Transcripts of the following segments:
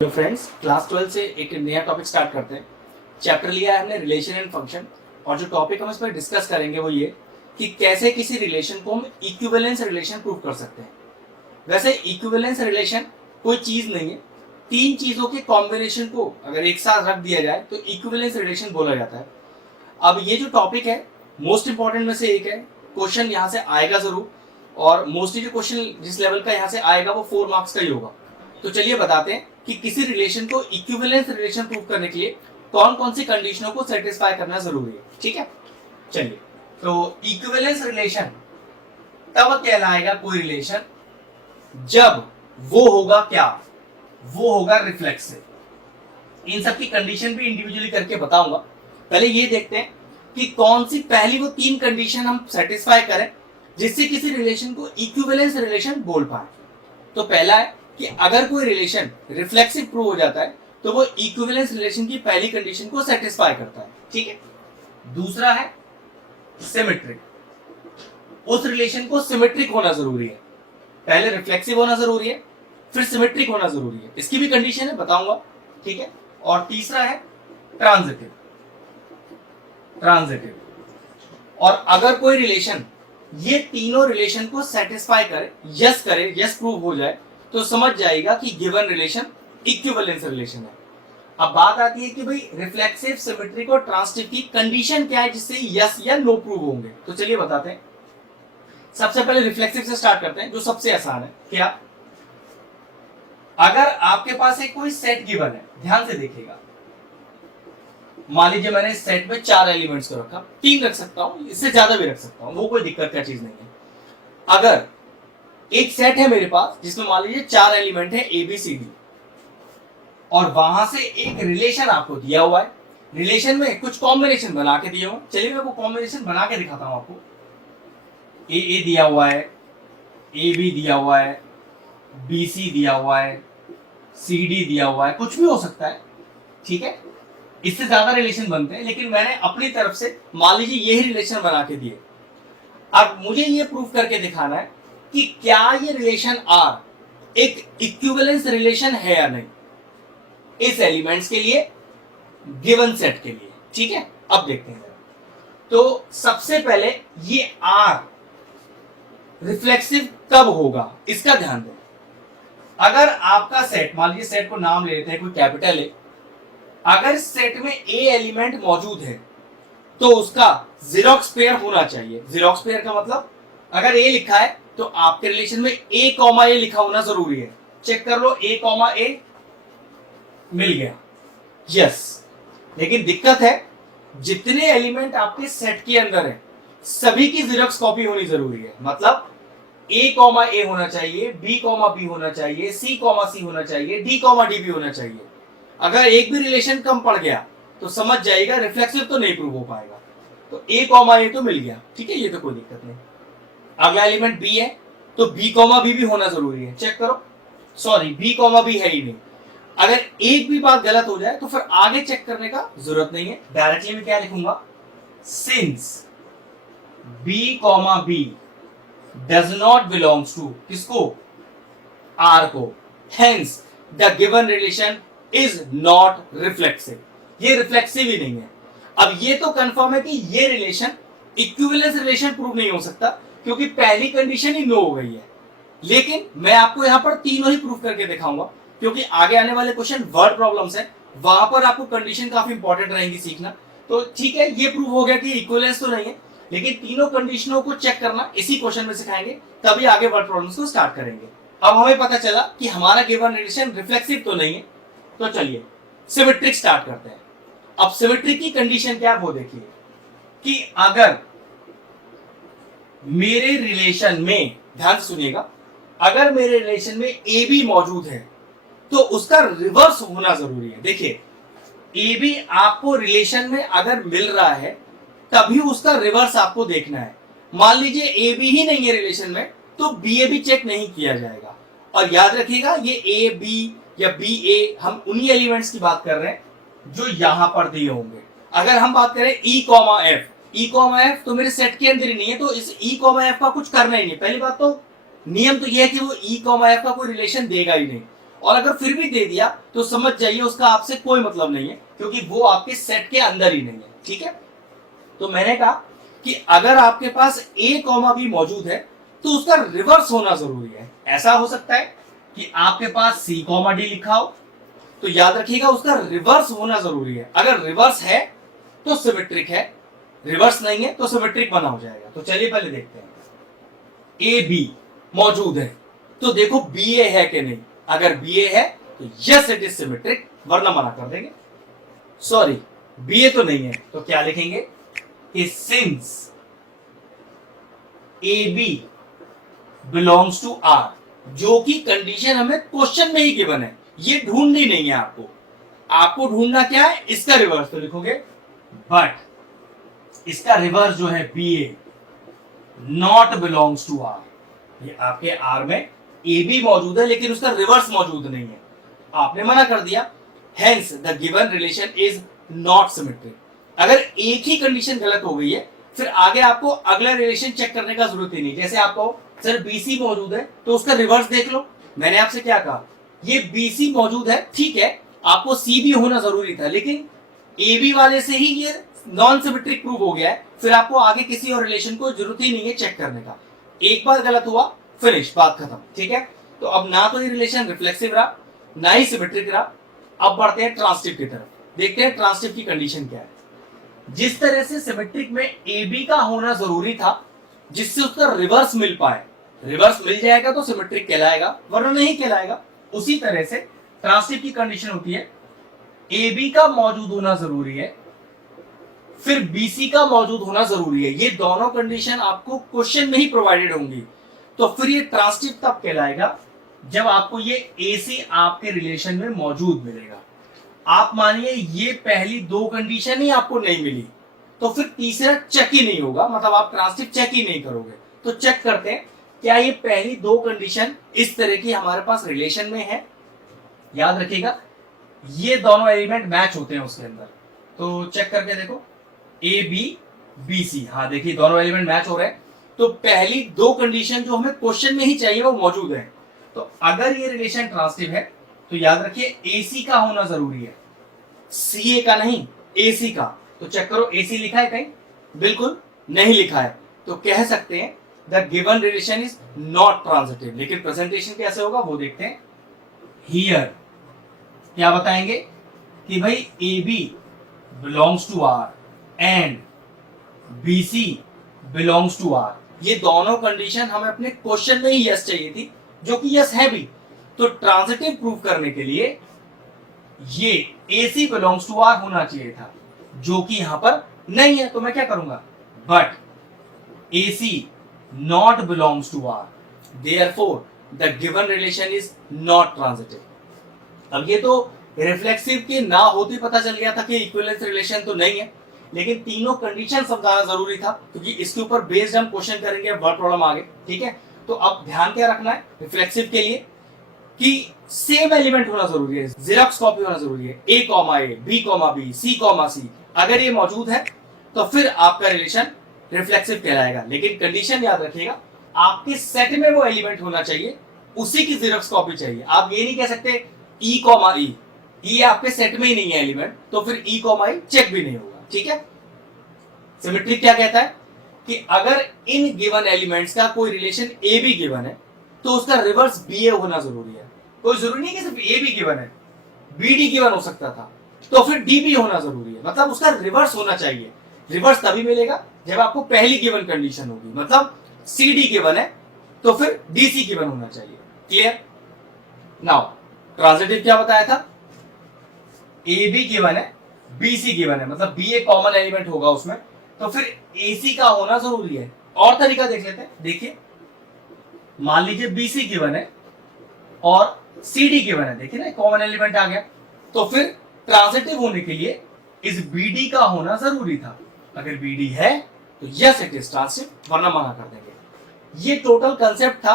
Hello friends, class 12 से एक नया टॉपिक स्टार्ट करते हैं। चैप्टर लिया है हमने रिलेशन एंड फंक्शन, और जो टॉपिक हम इस पर डिस्कस करेंगे वो ये कि कैसे किसी रिलेशन को हम इक्विवेलेंस रिलेशन प्रूव कर सकते हैं। वैसे इक्विवेलेंस रिलेशन कोई चीज नहीं है, तीन चीजों के कॉम्बिनेशन को अगर एक साथ रख दिया जाए तो इक्विवेलेंस रिलेशन बोला जाता है। अब ये जो टॉपिक है मोस्ट इंपॉर्टेंट में से एक है, क्वेश्चन यहाँ से आएगा जरूर, और मोस्टली जो क्वेश्चन जिस लेवल का यहाँ से आएगा वो 4 मार्क्स का ही होगा। तो चलिए बताते हैं कि किसी रिलेशन को इक्विवेलेंस रिलेशन प्रूव करने के लिए कौन कौन सी कंडीशनों को सेटिस्फाई करना जरूरी है। ठीक है, चलिए। तो इक्विवेलेंस रिलेशन तब कहलाएगा कोई रिलेशन जब वो होगा क्या, वो होगा रिफ्लेक्सिव। इन सब की कंडीशन भी इंडिविजुअली करके बताऊंगा। पहले ये देखते हैं कि कौन सी पहली वो 3 कंडीशन हम सेटिस्फाई करें जिससे किसी रिलेशन को इक्विवेलेंस रिलेशन बोल पाए। तो पहला है कि अगर कोई रिलेशन रिफ्लेक्सिव प्रूव हो जाता है तो वो इक्विवेलेंस रिलेशन की पहली कंडीशन को सेटिस्फाई करता है। ठीक है। दूसरा है सिमेट्रिक, उस रिलेशन को सिमेट्रिक होना जरूरी है। पहले रिफ्लेक्सिव होना जरूरी है, फिर सिमेट्रिक होना जरूरी है। इसकी भी कंडीशन है, बताऊंगा। ठीक है। और तीसरा है ट्रांजिटिव। और अगर कोई रिलेशन ये तीनों रिलेशन को सेटिस्फाई करे, यस प्रूव हो जाए, तो समझ जाएगा कि गिवन रिलेशन इक्विवेलेंस रिलेशन है। अब बात आती है कि भाई रिफ्लेक्सिव, सिमेट्रिक और ट्रांजिटिव की कंडीशन क्या है जिससे यस या नो प्रूव होंगे। तो चलिए बताते हैं। सबसे पहले रिफ्लेक्सिव से स्टार्ट करते हैं, जो सबसे आसान है। क्या? अगर आपके पास एक कोई सेट गिवन है, ध्यान से देखिएगा। मान लीजिए मैंने इस सेट में 4 एलिमेंट्स को रखा, 3 रख सकता हूं, इससे ज्यादा भी रख सकता हूं, वो कोई दिक्कत का चीज नहीं है। अगर एक सेट है मेरे पास जिसमें मान लीजिए 4 एलिमेंट है ए बी सी डी, और वहां से एक रिलेशन आपको दिया हुआ है, रिलेशन में कुछ कॉम्बिनेशन बना के दिए हुए। चलिए मैं वो कॉम्बिनेशन बना के दिखाता हूं आपको। ए दिया हुआ है, ए बी दिया हुआ है, बी सी दिया हुआ है, सी डी दिया हुआ है, कुछ भी हो सकता है। ठीक है, इससे ज्यादा रिलेशन बनते हैं, लेकिन मैंने अपनी तरफ से मान लीजिए यही रिलेशन बना के दिए। अब मुझे ये प्रूफ करके दिखाना है कि क्या ये रिलेशन आर एक इक्विवेलेंस रिलेशन है या नहीं इस एलिमेंट्स के लिए, गिवन सेट के लिए। ठीक है, अब देखते हैं। तो सबसे पहले ये आर रिफ्लेक्सिव कब होगा इसका ध्यान दें। अगर आपका सेट, मान लीजिए सेट को नाम ले लेते हैं, कोई कैपिटल है। अगर सेट में ए एलिमेंट मौजूद है तो उसका जीरोक्स पेयर होना चाहिए। जीरोक्स पेयर का मतलब अगर ए लिखा है तो आपके रिलेशन में ए कॉमा ए लिखा होना जरूरी है। चेक कर लो, ए कॉमा ए मिल गया, यस। लेकिन दिक्कत है, जितने एलिमेंट आपके सेट के अंदर है सभी की जीरोक्स कॉपी होनी जरूरी है। मतलब ए कॉमा ए होना चाहिए, बी कॉमा बी होना चाहिए, सी कॉमा सी होना चाहिए, डी कॉमा डी भी होना चाहिए। अगर एक भी रिलेशन कम पड़ गया तो समझ जाएगा रिफ्लेक्सिव तो नहीं प्रूव हो पाएगा। तो ए कॉमा ए तो मिल गया, ठीक है, ये तो कोई दिक्कत नहीं। अगला एलिमेंट बी है तो बी कॉमा बी भी होना जरूरी है। चेक करो, सॉरी बी कॉमा बी है ही नहीं। अगर एक भी बात गलत हो जाए तो फिर आगे चेक करने का जरूरत नहीं है, डायरेक्टली मैं क्या लिखूंगा, since b comma b does not belongs to किसको, आर को, hence the given relation is not reflexive. ये रिफ्लेक्सिव ही नहीं है। अब ये तो कंफर्म है कि ये रिलेशन इक्विवेलेंस रिलेशन प्रूव नहीं हो सकता क्योंकि पहली कंडीशन ही नो हो गई है। लेकिन मैं आपको यहां पर तीनों ही प्रूव करके दिखाऊंगा, क्योंकि आगे आने वाले क्वेश्चन वर्ड प्रॉब्लम्स है, वहां पर आपको कंडीशन काफी इंपॉर्टेंट रहेगी सीखना। तो ठीक है, ये प्रूव हो गया कि इक्विवेलेंस तो नहीं है, लेकिन तीनों कंडीशनों को चेक करना इसी क्वेश्चन में सिखाएंगे, तभी आगे वर्ड प्रॉब्लम्स को स्टार्ट करेंगे। अब हमें पता चला कि हमारा गिवन रिलेशन रिफ्लेक्सिव तो नहीं है, तो चलिए सिमेट्रिक स्टार्ट करते हैं। अब सिमेट्रिक की कंडीशन क्या है वो देखिए कि अगर मेरे रिलेशन में, ध्यान से सुनिएगा, अगर मेरे रिलेशन में ए बी मौजूद है तो उसका रिवर्स होना जरूरी है। देखिए ए बी आपको रिलेशन में अगर मिल रहा है तभी उसका रिवर्स आपको देखना है। मान लीजिए ए बी ही नहीं है रिलेशन में तो बी ए बी चेक नहीं किया जाएगा। और याद रखिएगा ये ए बी या बी ए, हम उन्हीं एलिमेंट्स की बात कर रहे हैं जो यहां पर दिए होंगे। अगर हम बात करें ई कॉमा एफ, ई कॉमा एफ तो मेरे सेट के अंदर ही नहीं है, तो इस ई कॉमा एफ का कुछ करना ही नहीं। पहली बात तो नियम तो यह है कि वो ई कॉमा एफ का कोई रिलेशन देगा ही नहीं। और अगर फिर भी दे दिया तो समझ जाइए उसका आपसे कोई मतलब नहीं है, क्योंकि वो आपके सेट के अंदर ही नहीं है। ठीक है, तो मैंने कहा कि अगर आपके पास a कॉमा b मौजूद है तो उसका रिवर्स होना जरूरी है। ऐसा हो सकता है कि आपके पास c कॉमा d लिखा हो, तो याद रखिएगा उसका रिवर्स होना जरूरी है। अगर रिवर्स है तो सिमेट्रिक है, रिवर्स नहीं है तो सिमेट्रिक बना हो जाएगा। तो चलिए पहले देखते हैं, ए बी मौजूद है तो देखो बी ए है कि नहीं। अगर बी ए है तो यस इट इज सिमेट्रिक, वरना मना कर देंगे। सॉरी, बी ए तो नहीं है तो क्या लिखेंगे कि since a b belongs to R, जो कि कंडीशन हमें क्वेश्चन में ही गिवन है, ये ढूंढनी नहीं है आपको। आपको ढूंढना क्या है, इसका रिवर्स। तो लिखोगे बट इसका रिवर्स जो है b a not belongs to R. ये आपके आर में ए बी मौजूद है लेकिन उसका रिवर्स मौजूद नहीं है, आपने मना कर दिया। Hence the given relation is not symmetric. अगर एक ही कंडीशन गलत हो गई है फिर आगे आपको अगला रिलेशन चेक करने का जरूरत ही नहीं। जैसे आपको सर बीसी मौजूद है तो उसका रिवर्स देख लो। मैंने आपसे क्या कहा, ये बीसी मौजूद है, ठीक है, आपको सी भी होना जरूरी था, लेकिन ए बी वाले से ही ये नॉन सिमेट्रिक प्रूव हो गया है, फिर आपको आगे किसी और रिलेशन को जरूरत ही नहीं है चेक करने का। एक बार गलत हुआ, फिनिश, बात खत्म। ठीक है, तो अब ना तो ये रिलेशन रिफ्लेक्सिव रहा ना ही सिमेट्रिक रहा। अब बढ़ते हैं ट्रांसिटिव की तरफ, देखते हैं ट्रांसिटिव की कंडीशन क्या है। जिस तरह से सिमेट्रिक में ए बी का होना जरूरी था जिससे उसका रिवर्स मिल पाए, रिवर्स मिल जाएगा तो सिमेट्रिक कहलाएगा, वरना नहीं कहलाएगा। उसी तरह से ट्रांसिटिव की कंडीशन होती है ए बी का मौजूद होना जरूरी है, फिर बीसी का मौजूद होना जरूरी है। ये दोनों कंडीशन आपको क्वेश्चन में ही प्रोवाइडेड होंगी, तो फिर ये ट्रांसिटिव तब कहलाएगा जब आपको ये एसी आपके रिलेशन में मौजूद मिलेगा। आप मानिए ये पहली दो कंडीशन ही आपको नहीं मिली तो फिर तीसरा चेक ही नहीं होगा, मतलब आप ट्रांसिटिव चेक ही नहीं करोगे। तो चेक करते हैं क्या ये पहली दो कंडीशन इस तरह की हमारे पास रिलेशन में है। याद रखिएगा ये दोनों एलिमेंट मैच होते हैं उसके अंदर, तो चेक करके देखो ए बी बी सी, हाँ देखिए दोनों एलिमेंट मैच हो रहे हैं। तो पहली दो कंडीशन जो हमें क्वेश्चन में ही चाहिए वो मौजूद है। तो अगर ये रिलेशन ट्रांसिटिव है तो याद रखिए एसी का होना जरूरी है, सी ए का नहीं, एसी का। तो चेक करो एसी लिखा है कहीं, बिल्कुल नहीं लिखा है, तो कह सकते हैं the given relation is not transitive. लेकिन प्रेजेंटेशन कैसे होगा वो देखते हैं। हियर क्या बताएंगे कि भाई a b belongs to R and b c belongs to R. ये दोनों कंडीशन हमें अपने क्वेश्चन में ही यस चाहिए थी, जो कि यस है भी। तो ट्रांजिटिव प्रूव करने के लिए ये AC बिलोंग्स टू आर होना चाहिए था, जो कि यहां पर नहीं है। तो मैं क्या करूंगा, but AC not belongs to R, therefore the given relation is not transitive. अब ये तो रिफ्लेक्सिव के ना होते पता चल गया था कि इक्विवेलेंस रिलेशन तो नहीं है, लेकिन तीनों कंडीशन समझाना जरूरी था क्योंकि इसके ऊपर बेस्ड हम क्वेश्चन करेंगे वर्ड प्रॉब्लम आगे। ठीक है, तो अब ध्यान क्या रखना है रिफ्लेक्सिव के लिए कि सेम एलिमेंट होना जरूरी है, जेरॉक्स कॉपी होना जरूरी है। ए कॉमा ए, B comma B, C comma सी, अगर ये मौजूद है तो फिर आपका रिलेशन रिफ्लेक्सिव कहलाएगा। लेकिन कंडीशन याद रखिएगा आपके सेट में वो एलिमेंट होना चाहिए, उसी की जेरॉक्स कॉपी चाहिए। आप ये नहीं कह सकते ई कॉमा ई, ये आपके सेट में ही नहीं है एलिमेंट, तो फिर ई कॉमा ई चेक भी नहीं होगा। ठीक है, सिमेट्रिक क्या कहता है कि अगर इन गिवन एलिमेंट्स का कोई रिलेशन ए बी गिवन है तो उसका रिवर्स बी ए होना जरूरी है। कोई जरूरी नहीं कि सिर्फ ए बी गिवन है, बी डी गिवन हो सकता था, तो फिर डी बी होना जरूरी है, मतलब उसका रिवर्स होना चाहिए। रिवर्स तभी मिलेगा जब आपको पहली गिवन कंडीशन होगी, मतलब सी डी गिवन है तो फिर डी सी गिवन होना चाहिए। क्लियर? नाउ ट्रांजिटिव क्या बताया था, ए बी गिवन है, बी सी गिवन है, मतलब बी ए कॉमन एलिमेंट होगा उसमें, तो फिर ए सी का होना जरूरी है। और तरीका देख लेते हैं, देखिए मान लीजिए बी सी गिवन है और सी डी गिवन है, देखिए ना कॉमन एलिमेंट आ गया, तो फिर ट्रांजिटिव होने के लिए इस बी डी का होना जरूरी था। अगर बी डी है तो यस इट इज ट्रांजिटिव, वरना मना कर देंगे। ये टोटल कंसेप्ट था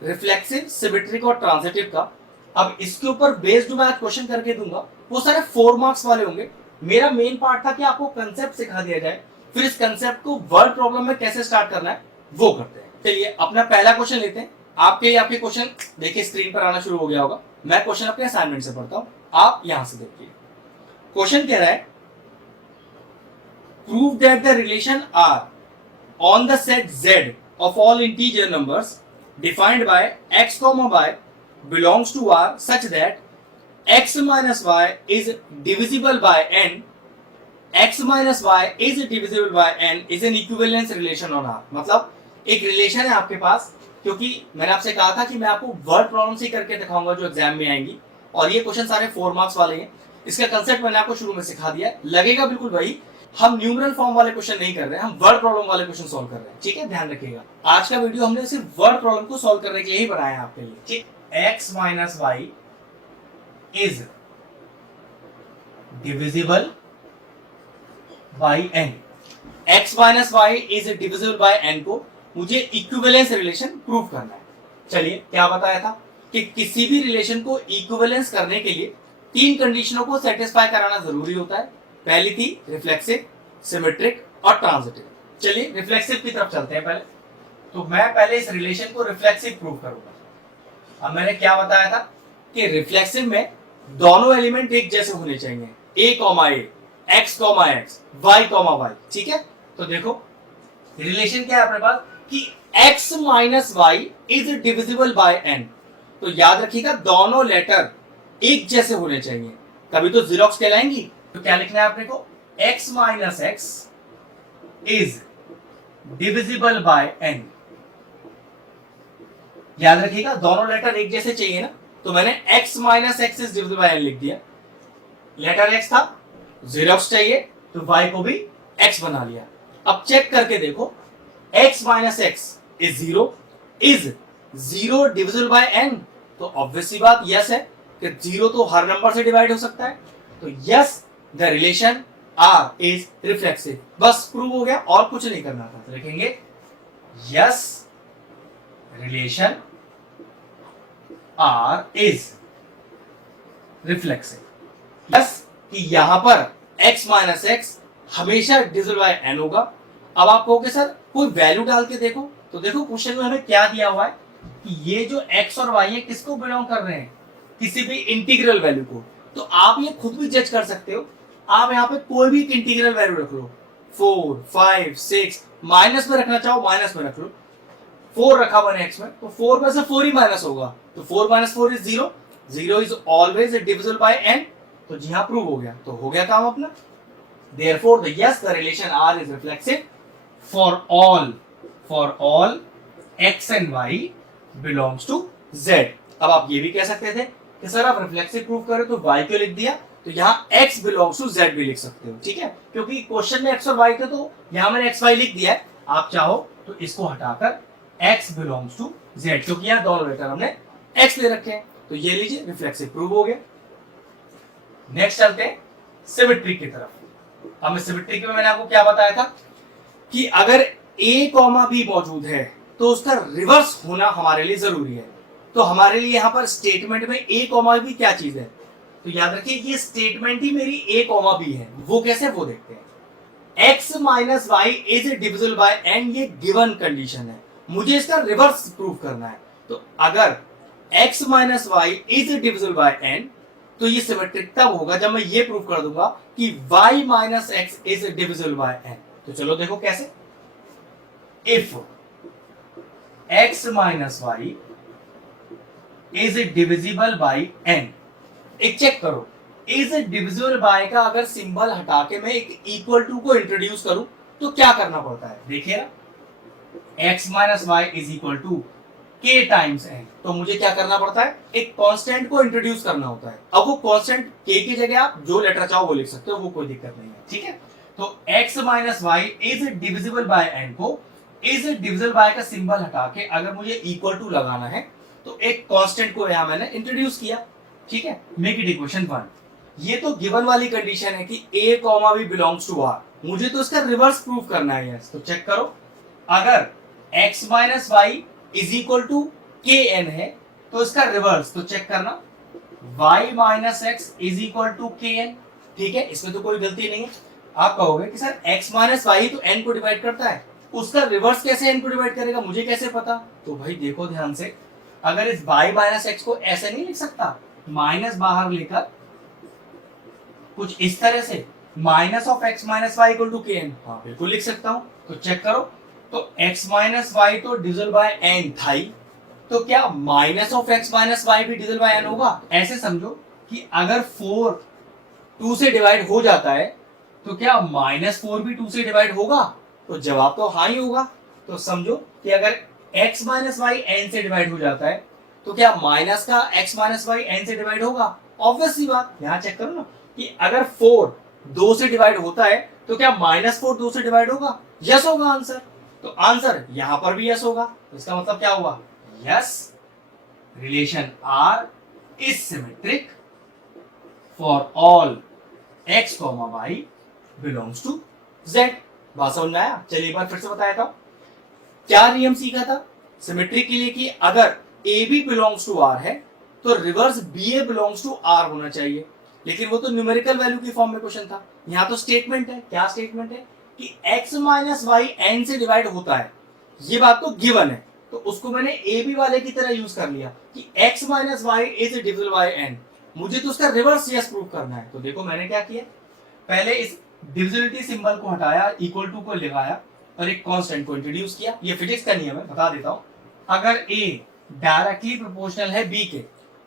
रिफ्लेक्सिव, सिमेट्रिक और ट्रांजिटिव का। अब इसके ऊपर बेस्ड मैं आज क्वेश्चन करके दूंगा, वो सारे 4 मार्क्स वाले होंगे। मेरा मेन पार्ट था कि आपको कंसेप्ट सिखा दिया जाए, फिर इस कंसेप्ट को वर्ड प्रॉब्लम में कैसे स्टार्ट करना है वो करते हैं। चलिए अपना पहला क्वेश्चन लेते हैं। आपके क्वेश्चन देखिए स्क्रीन पर आना शुरू हो गया होगा। मैं क्वेश्चन अपने असाइनमेंट से पढ़ता हूं, आप यहां से देखिए। क्वेश्चन कह रहा है prove that the relation R on the set z of all integer numbers defined by x comma y belongs to r such that x minus y is divisible by n, x minus y is divisible by n is an equivalence relation on r। मतलब एक relation है आपके पास, क्योंकि मैंने आपसे कहा था कि मैं आपको वर्ड प्रॉब्लम से करके दिखाऊंगा जो एग्जाम में आएंगी, और ये क्वेश्चन सारे 4 मार्क्स वाले हैं। इसका कंसेप्ट मैंने आपको शुरू में सिखा दिया, लगेगा बिल्कुल वही। हम न्यूमरल फॉर्म वाले क्वेश्चन नहीं कर रहे हैं, हम वर्ड प्रॉब्लम वाले क्वेश्चन सॉल्व कर रहे हैं, ठीक है, ध्यान रखिएगा। आज का वीडियो हमने सिर्फ वर्ड प्रॉब्लम को सॉल्व करने के लिए ही बनाया है आपके लिए, ठीक। x minus y is divisible by n, x minus y is divisible by n को मुझे इक्विवेलेंस रिलेशन प्रूव करना है। चलिए, क्या बताया था कि किसी भी रिलेशन को इक्विवेलेंस करने के लिए 3 कंडीशनों को सेटिस्फाई कराना जरूरी होता है। पहली थी रिफ्लेक्सिव, सिमेट्रिक और ट्रांजिटिव। चलिए रिफ्लेक्सिव की तरफ चलते हैं पहले। तो मैं पहले इस रिलेशन को रिफ्लेक्सिव प्रूव करूंगा। अब मैंने क्या बताया था कि रिफ्लेक्सिव में दोनों एलिमेंट एक जैसे होने चाहिए, a comma a, x comma x, y comma y, ठीक है। तो देखो रिलेशन क्या है अपने पास कि x minus y is divisible by n। तो याद रखिएगा दोनों लेटर एक जैसे होने चाहिए, कभी तो जीरोक्स कहलाएंगी। तो क्या लिखना है आपने को, x minus x is divisible by n। याद रखिएगा दोनों लेटर एक जैसे चाहिए ना, तो मैंने x minus x is divisible by n लिख दिया। लेटर x था, जीरोक्स चाहिए तो y को भी x बना लिया। अब चेक करके देखो, x minus x is zero, is zero divisible by n। तो ऑब्वियस सी बात यस है कि जीरो तो हर नंबर से डिवाइड हो सकता है, तो yes the relation r is reflexive. बस प्रूव हो गया, और कुछ नहीं करना था। तो लिखेंगे yes relation r is reflexive. Yes कि यहां पर x माइनस एक्स हमेशा डिविजिबल बाय n होगा। अब आप कहोगे सर कोई वैल्यू डाल के देखो, तो देखो क्वेश्चन में हमें क्या दिया हुआ है कि ये जो x और y है किसको बिलोंग कर रहे हैं, किसी भी इंटीग्रल वैल्यू को। तो आप ये खुद भी जज कर सकते हो, आप यहाँ पे कोई भी इंटीग्रल वैल्यू रख लो, 4, 5, 6, माइनस में रखना चाहो माइनस में रख लो। 4 रखा मैंने x में, तो 4 में से 4 ही माइनस होगा, तो 4 minus 4 is 0, 0 is always divisible by n। तो जी हाँ प्रूव हो गया, तो हो गया काम अपना। Therefore the yes the relation R is reflexive for all x and y belongs to z। अब आप ये भी कह सकते थे कि सर आप रिफ्लेक्सिव प्रूव करें तो y क्यों लिख दिया, तो यहाँ x बिलोंग्स टू z भी लिख सकते हो, ठीक है, क्योंकि क्वेश्चन में x और y थे तो यहाँ मैंने x y लिख दिया है। आप चाहो तो इसको हटाकर x बिलोंग्स टू z, क्योंकि यहाँ दोनों लेटर हमने x ले रखे हैं, तो ये लीजिए रिफ्लेक्सिव प्रूव हो गया। नेक्स्ट चलते हैं सिमेट्रिक की तरफ। अब सिमेट्रिक में मैंने आपको क्या बताया था कि अगर a कॉमा b मौजूद है तो उसका रिवर्स होना हमारे लिए जरूरी है। तो हमारे लिए यहाँ पर स्टेटमेंट में a कॉमा b क्या चीज है, तो याद रखिए ये स्टेटमेंट ही मेरी a कॉमा b है। वो कैसे, वो देखते हैं। x minus y is divisible by n, ये गिवन कंडीशन है, मुझे इसका रिवर्स प्रूव करना है। तो अगर x minus y is divisible by n, तो ये सिमेट्रिक तब होगा जब मैं ये प्रूव कर दूंगा कि y minus x is divisible by n। तो चलो देखो कैसे। If x minus y is divisible by n, एक चेक करो, इज डिविजिबल बाय का अगर सिंबल हटा के मैं एक इक्वल टू को इंट्रोड्यूस करूं तो क्या करना पड़ता है, देखिए ना, x minus y is equal to k times n। तो मुझे क्या करना पड़ता है, एक कांस्टेंट को इंट्रोड्यूस करना होता है। अब वो कांस्टेंट k की जगह आप जो लेटर चाहो वो लिख सकते हो, वो कोई दिक्कत नहीं है, ठीक है। तो x minus y is divisible by n को इज डिविजिबल बाय का सिंबल हटा के अगर मुझे इक्वल टू लगाना है तो एक कांस्टेंट को यहां मैंने इंट्रोड्यूस किया, ठीक है। Make it equation 1। ये तो गिवन वाली कंडीशन है कि a comma b belongs to r, मुझे तो इसका रिवर्स प्रूफ करना है। यस, तो चेक करो, अगर x minus y is equal to k n है तो इसका रिवर्स, तो चेक करना, y minus x is equal to k n, ठीक है, इसमें तो कोई गलती नहीं है। आप कहोगे कि सर x माइनस वाई तो n को डिवाइड करता है, उसका रिवर्स कैसे n को डिवाइड करेगा, मुझे कैसे पता। तो भाई देखो ध्यान से, अगर इस y माइनस एक्स को ऐसे नहीं लिख सकता, माइनस बाहर लेकर कुछ इस तरह से minus of x minus y equal to k n, हाँ बिल्कुल लिख सकता हूं। तो चेक करो, तो एक्स माइनस वाई तो डिविजल बाय एन था ही, तो क्या minus of x minus y भी डिविजल बाय एन होगा? ऐसे समझो कि अगर 4 2 से डिवाइड हो जाता है तो क्या माइनस 4 भी 2 से डिवाइड होगा? तो जवाब तो हाँ ही होगा। तो समझो कि अगर x माइनस वाई एन से डिवाइड हो जाता है तो क्या माइनस का x माइनस वाई एन से डिवाइड होगा? ऑब्वियस सी बात। यहां चेक करो ना कि अगर 4 2 से डिवाइड होता है तो क्या माइनस 4 2 से डिवाइड होगा? यस होगा आंसर। तो आंसर यहां पर भी यस होगा। तो इसका मतलब क्या हुआ? Yes, relation R is symmetric for all x, y belongs to z। बात समझ में आया? चलिए एक बार फिर से बताया था। क्या नियम सीखा था सिमेट्री के लिए कि अगर a b belongs to R है तो reverse b a belongs to R होना चाहिए। लेकिन वो तो न्यूमेरिकल वैल्यू की फॉर्म में क्वेश्चन था। यहां तो स्टेटमेंट है। क्या स्टेटमेंट है? कि x माइनस वाई एन से डिवाइड होता है, ये बात तो गिवन है। तो उसको मैंने ए बी वाले की तरह यूज कर लिया कि x minus y is divisible by n. मुझे तो उसका रिवर्स यस प्रूव करना है। तो देखो मैंने क्या किया, पहले इस डिविजिबिलिटी सिंबल को हटाया, इक्वल टू को लगाया और एक कांस्टेंट को इंट्रोड्यूस किया। ये फिजिक्स का नियम है, बता देता हूं। अगर a डायरेक्टली प्रोपोर्शनल है b के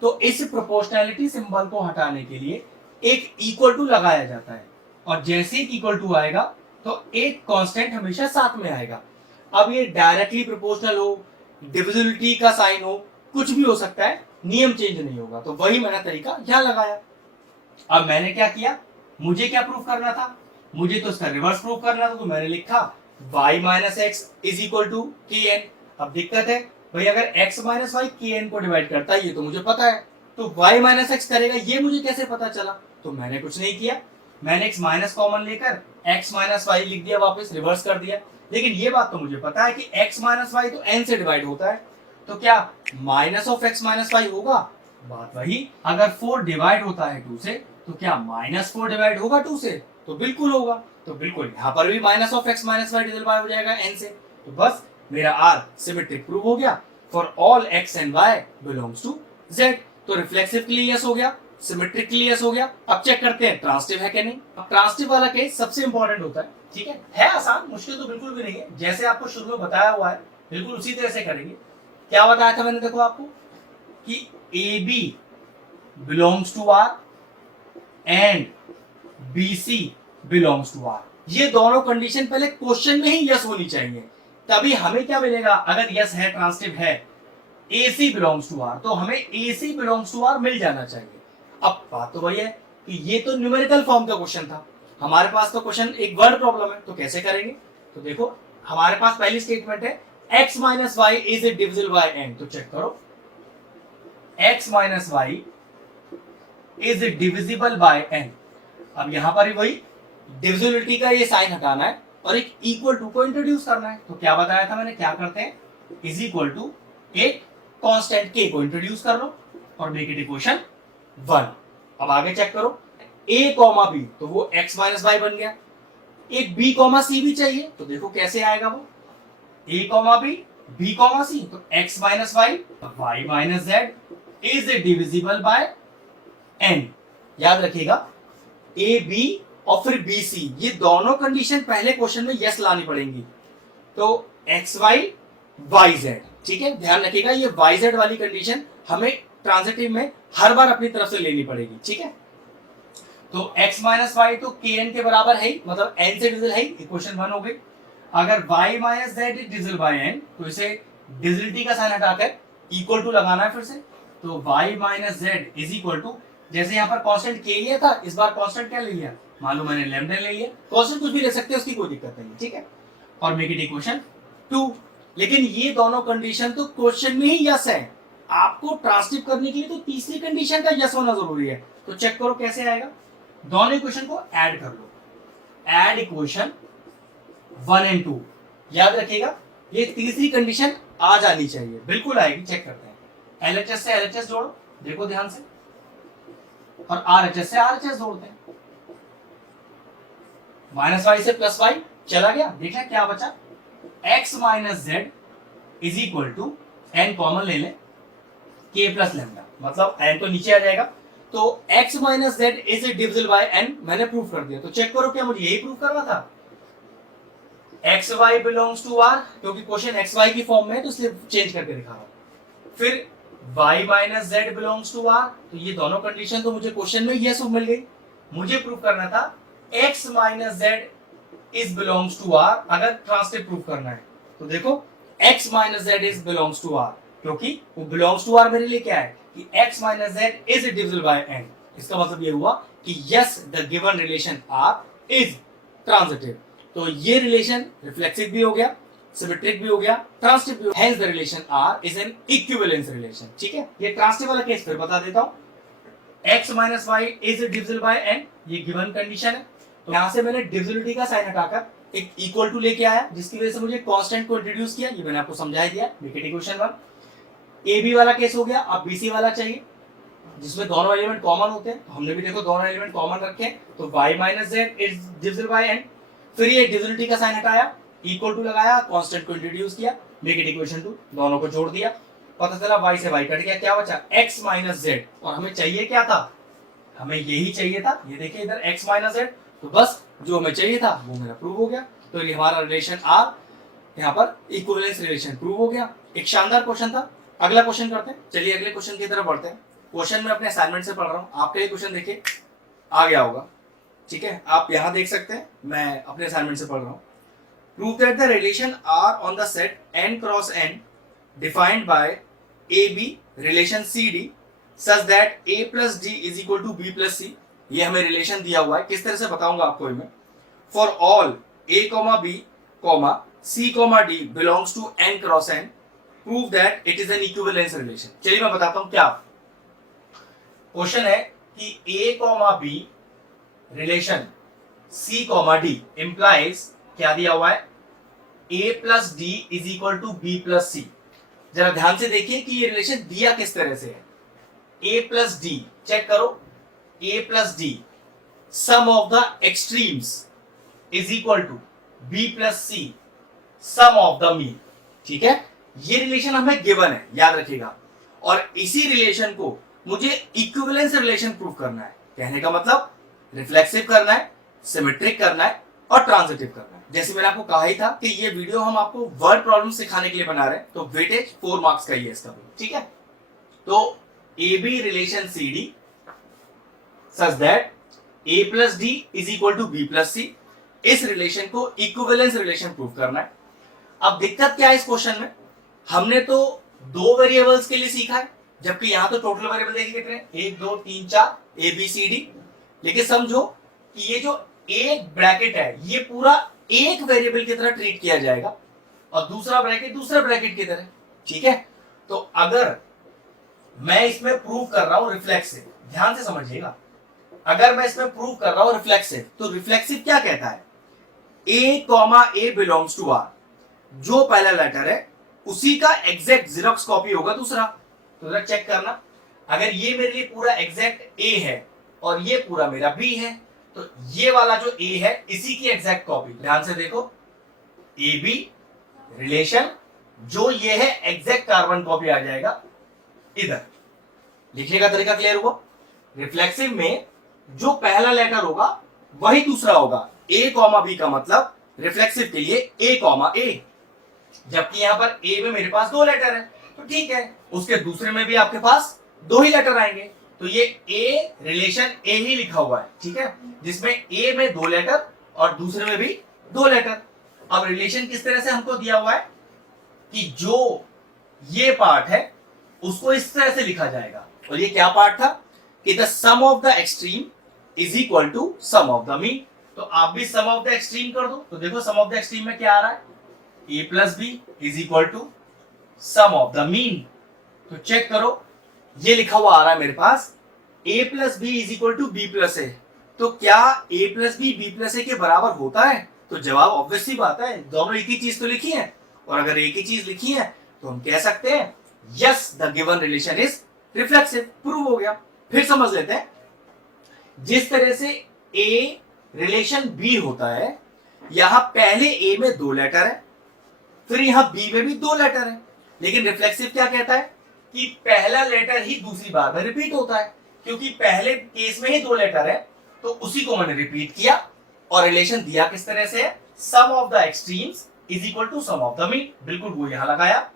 तो इस प्रोपोर्शनैलिटी सिंबल को हटाने के लिए एक इक्वल टू लगाया जाता है, और जैसे ही इक्वल टू आएगा तो एक कांस्टेंट हमेशा साथ में आएगा। अब ये डायरेक्टली प्रोपोर्शनल हो, डिविजिबिलिटी का साइन हो, कुछ भी हो सकता है, नियम चेंज नहीं होगा। तो वही मैंने तरीका यहां लगाया। अब मैंने क्या किया, मुझे क्या प्रूफ करना था? मुझे तो इसका रिवर्स प्रूफ करना था। तो मैंने लिखा y minus x is equal to k n. अब दिक्कत है भाई, अगर x minus y k n को डिवाइड करता है ये तो मुझे पता है, तो y माइनस एक्स करेगा ये मुझे कैसे पता चला? तो मैंने कुछ नहीं किया, मैंने x माइनस कॉमन लेकर x माइनस वाई लिख दिया, वापस रिवर्स कर दिया। लेकिन ये बात तो मुझे पता है कि x माइनस वाई तो n से डिवाइड होता है, तो क्या minus of x minus y होगा? बात वही। अगर 4 डिवाइड होता है 2 से तो क्या माइनस 4 डिवाइड होगा 2 से? तो बिल्कुल होगा। तो बिल्कुल यहां पर भी minus of x minus y divide by हो जाएगा n से। तो बस मेरा आर सिमेट्रिक प्रूव हो गया for all x and y belongs to z। तो रिफ्लेक्सिव के लिए यस हो गया, सिमेट्रिक के लिए यस हो गया। अब चेक करते हैं ट्रांसिटिव है कि नहीं। अब ट्रांसिटिव वाला केस सबसे इंपॉर्टेंट होता है। ठीक है आसान, मुश्किल तो बिल्कुल भी नहीं है। जैसे आपको शुरू में बताया हुआ है बिल्कुल उसी तरह से करेंगे। क्या बताया था मैंने, देखो आपको कि a b belongs to R and BC belongs to R. ये दोनों कंडीशन पहले क्वेश्चन में ही यस होनी चाहिए, तभी हमें क्या मिलेगा। अगर यस है, ट्रांसिटिव है, AC बिलोंग्स टू आर, तो हमें AC बिलोंग्स टू आर मिल जाना चाहिए। अब बात तो वही है कि ये तो न्यूमेरिकल फॉर्म का क्वेश्चन था, हमारे पास तो क्वेश्चन एक वर्ड प्रॉब्लम है। तो कैसे करेंगे? तो देखो हमारे पास पहली स्टेटमेंट है x minus y is divisible by n। तो चेक करो, x minus y is divisible by n। अब यहां पर ही वही डिविजिबिलिटी का ये साइन हटाना है और एक इक्वल टू को इंट्रोड्यूस करना है। तो क्या बताया था मैंने, क्या करते हैं, इज इक्वल टू एक कांस्टेंट k को इंट्रोड्यूस कर लो और मेक इट इक्वेशन 1। अब आगे चेक करो, a कॉमा b, तो वो x माइनस वाई बन गया। एक b कॉमा c भी चाहिए, तो देखो कैसे आएगा वो, a comma b, b comma c, तो x minus y, y minus z is divisible by n। याद रखिएगा ए बी और फिर बी सी, ये दोनों कंडीशन पहले क्वेश्चन में यस लानी पड़ेंगी। तो एक्स वाई वाई जेड, ठीक है, ध्यान रखिएगा ये वाई जेड वाली कंडीशन हमें ट्रांजिटिव में हर बार अपनी तरफ से लेनी पड़ेगी। ठीक है, तो x माइनस वाई तो के एन के बराबर है, मतलब n से डिविजिबल है, इक्वेशन 1 हो गई। अगर y minus z is divisible by n, तो इसे डिविजिबिलिटी का साइन हटाकर इक्वल टू लगाना है फिर से। तो y minus z is equal to, जैसे यहाँ पर कांस्टेंट k लिया था, इस बार कांस्टेंट क्या ले लिया, मालूम मैंने लैम्डा ले लिया। कांस्टेंट कुछ भी ले सकते हैं, उसकी कोई दिक्कत नहीं। ठीक है, और मेक इट इक्वेशन 2। लेकिन ये दोनों कंडीशन तो क्वेश्चन में ही यस है, आपको ट्रांसलेट करने के लिए तो तीसरी कंडीशन का यस होना जरूरी है। तो चेक करो कैसे आएगा, दोनों इक्वेशन को ऐड कर लो, ऐड इक्वेशन 1 एंड 2। याद रखिएगा ये तीसरी कंडीशन आ जानी चाहिए, बिल्कुल आएगी। चेक करते हैं, LHS से LHS जोड़ो, देखो ध्यान से, और RHS से RHS जोड़ते हैं। माइनस वाई से प्लस वाई चला गया, देखा क्या बचा, x minus z is equal to n common ले लें, k प्लस लैम्डा, मतलब n तो नीचे आ जाएगा। तो x minus z is divisible by n, मैंने प्रूव कर दिया। तो चेक करो, क्या मुझे यही प्रूव करना था? X y belongs to R, क्योंकि क्वेश्चन एक्स वाई की फॉर्म में है तो इसलिए चेंज करके दिखा रहा हूं। फिर y minus z belongs to R, तो ये दोनों कंडीशन तो मुझे क्वेश्चन में यस मिल गई। मुझे प्रूव करना था x minus z is belongs to R, अगर ट्रांसलेट प्रूव करना है तो देखो x minus z is belongs to R, क्योंकि वो बिलोंग्स टू आर मेरे लिए क्या है कि x minus z is divisible by n। इसका मतलब ये हुआ कि yes the given relation r is transitive. तो ये रिलेशन रिफ्लेक्सिव भी हो गया, सिमेट्रिक भी हो गया, ट्रांजिटिव भी हो गया। Hence the relation r is an equivalence relation. ठीक है, ये ट्रांजिटिव वाला केस फिर बता देता हूं। x minus y is divisible by n, ये गिवन कंडीशन है। तो यहां से मैंने डिविजिबिलिटी का साइन हटाकर एक इक्वल टू लेके आया, जिसकी वजह से मुझे कांस्टेंट को इंट्रोड्यूस किया। ये मैंने आपको समझा दिया, make it equation 1। A b वाला केस हो गया, अब बी सी वाला चाहिए जिसमें दोनों एलिमेंट कॉमन होते हैं। तो हमने भी देखो दोनों एलिमेंट कॉमन रखे, तो y minus z is divisible by n। फिर ये डिविजिबिलिटी का साइन हटाया, इक्वल टू लगाया, कांस्टेंट को इंट्रोड्यूस किया, मेक इट इक्वेशन 2, दोनों को जोड़ दिया, पता चला y से y कट गया, क्या बचा x माइनस जेड। और हमें चाहिए क्या था? हमें यही चाहिए था, ये देखिए इधर x माइनस जेड। तो बस जो हमें चाहिए था वो मेरा प्रूव हो गया। तो ये हमारा रिलेशन r यहाँ पर इक्विवेलेंस रिलेशन प्रूव हो गया। एक शानदार क्वेश्चन था। अगला क्वेश्चन करते हैं, चलिए अगले क्वेश्चन की तरफ बढ़ते हैं। क्वेश्चन मैं अपने असाइनमेंट से पढ़ रहा हूँ, आपके लिए क्वेश्चन देखिए आ गया होगा। ठीक है, आप यहाँ देख सकते हैं, मैं अपने असाइनमेंट से पढ़ रहा हूँ। Prove that the relation r on the set n cross n defined by A B relation C D such that a plus D is equal to B plus C. ये हमें रिलेशन दिया हुआ है, किस तरह से बताऊंगा आपको मैं। For all a comma B comma C comma D belongs to n cross n prove that it is an equivalence relation. चलिए मैं बताता हूं क्या क्वेश्चन है कि a comma B relation c comma d implies, क्या दिया हुआ है, a plus D is equal to B plus C. जरा ध्यान से देखिए कि ये रिलेशन दिया किस तरह से है। a प्लस डी, चेक करो, a plus d sum of the extremes is equal to b plus c sum of the mean. ठीक है, ये रिलेशन हमें गिवन है, याद रखिएगा। और इसी रिलेशन को मुझे इक्विवेलेंस रिलेशन प्रूव करना है। कहने का मतलब रिफ्लेक्सिव करना है, सिमेट्रिक करना है और ट्रांजिटिव करना है। जैसे मैंने आपको कहा ही था कि ये वीडियो हम आपको वर्ड प्रॉब्लम सिखाने के लिए बना रहे हैं, तो वेटेज 4 मार्क्स का ही है इसका भी। ठीक है, तो A B relation C D such that a plus D is equal to B plus C, इस रिलेशन को इक्विवेलेंस रिलेशन प्रूव करना है। अब दिक्कत क्या है इस क्वेश्चन में, हमने तो 2 वेरिएबल्स के लिए सीखा है, जबकि यहां तो टोटल वेरिएबल देखिए कितने, 1 2 3 4 ए बी सी डी। लेकिन समझो कि ये जो एक ब्रैकेट है ये पूरा एक वेरिएबल की तरह ट्रीट किया जाएगा और दूसरा ब्रैकेट दूसरे ब्रैकेट की तरह। ठीक है, तो अगर मैं इसमें प्रूव कर रहा हूं रिफ्लेक्सिव, ध्यान से समझिएगा, अगर मैं इसमें प्रूव कर रहा हूं रिफ्लेक्सिव, तो रिफ्लेक्सिव क्या कहता है, a comma A belongs to R, जो पहला लेटर है उसी का एग्जैक्ट जीरोक्स कॉपी होगा दूसरा। तो जरा चेक करना, अगर ये मेरे लिए पूरा एग्जैक्ट a है और ये पूरा मेरा b है, तो ये वाला जो a है इसी की एग्जैक्ट कॉपी। ध्यान से देखो, ए बी रिलेशन जो ये है एग्जैक्ट कार्बन कॉपी आ जाएगा इधर। लिखने का तरीका क्लियर हुआ। रिफ्लेक्सिव में जो पहला लेटर होगा वही दूसरा होगा, a कॉमा बी का मतलब रिफ्लेक्सिव के लिए a कॉमा a, जबकि यहां पर a में मेरे पास 2 लेटर है, तो ठीक है, उसके दूसरे में भी आपके पास 2 ही लेटर आएंगे। तो ये a रिलेशन a ही लिखा हुआ है, ठीक है, जिसमें a में 2 लेटर और दूसरे में भी 2 लेटर। अब रिलेशन किस तरह से हमको दिया हुआ है कि जो ये पार्ट है उसको इस तरह से लिखा जाएगा, और ये क्या पार्ट था कि the sum of the extreme is equal to sum of the mean. तो आप भी सम ऑफ द एक्सट्रीम कर दो, तो देखो सम ऑफ द एक्सट्रीम में क्या आ रहा है, a plus B is equal to sum of the mean. तो चेक करो, ये लिखा हुआ आ रहा है मेरे पास a plus B is equal to B plus ए। तो क्या a plus B B plus A के बराबर होता है? तो जवाब ऑब्वियस सी बात है, दोनों एक ही चीज तो लिखी है, और अगर एक ही चीज लिखी है तो हम कह सकते हैं yes the given relation is reflexive. Prove हो गया। फिर समझ लेते हैं, जिस तरह से a रिलेशन b होता है, यहां पहले a में 2 लेटर है, फिर यहां b में भी 2 लेटर है, लेकिन रिफ्लेक्सिव क्या कहता है, कि पहला लेटर ही दूसरी बार में रिपीट होता है, क्योंकि पहले केस में ही 2 लेटर है, तो उसी को मैंने रिपीट किया और रिलेशन दिया किस तरह से है, sum of the extremes is equal to sum of the mean, बिल्कुल वो यहां लगाया,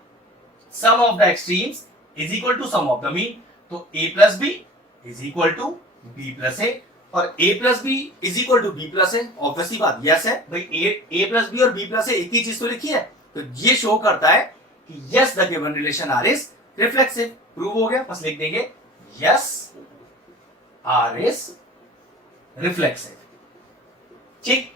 sum of the extremes is equal to sum of the mean, तो a plus B is equal to B plus A, और a plus B is equal to B plus A, obviously बात yes है भाई, a plus B और b plus A एक ही चीज तो लिखी है, तो ये शो करता है कि yes the given relation R is reflexive, prove हो गया, बस लिख देंगे यस आर इज रिफ्लेक्सिव। ठीक,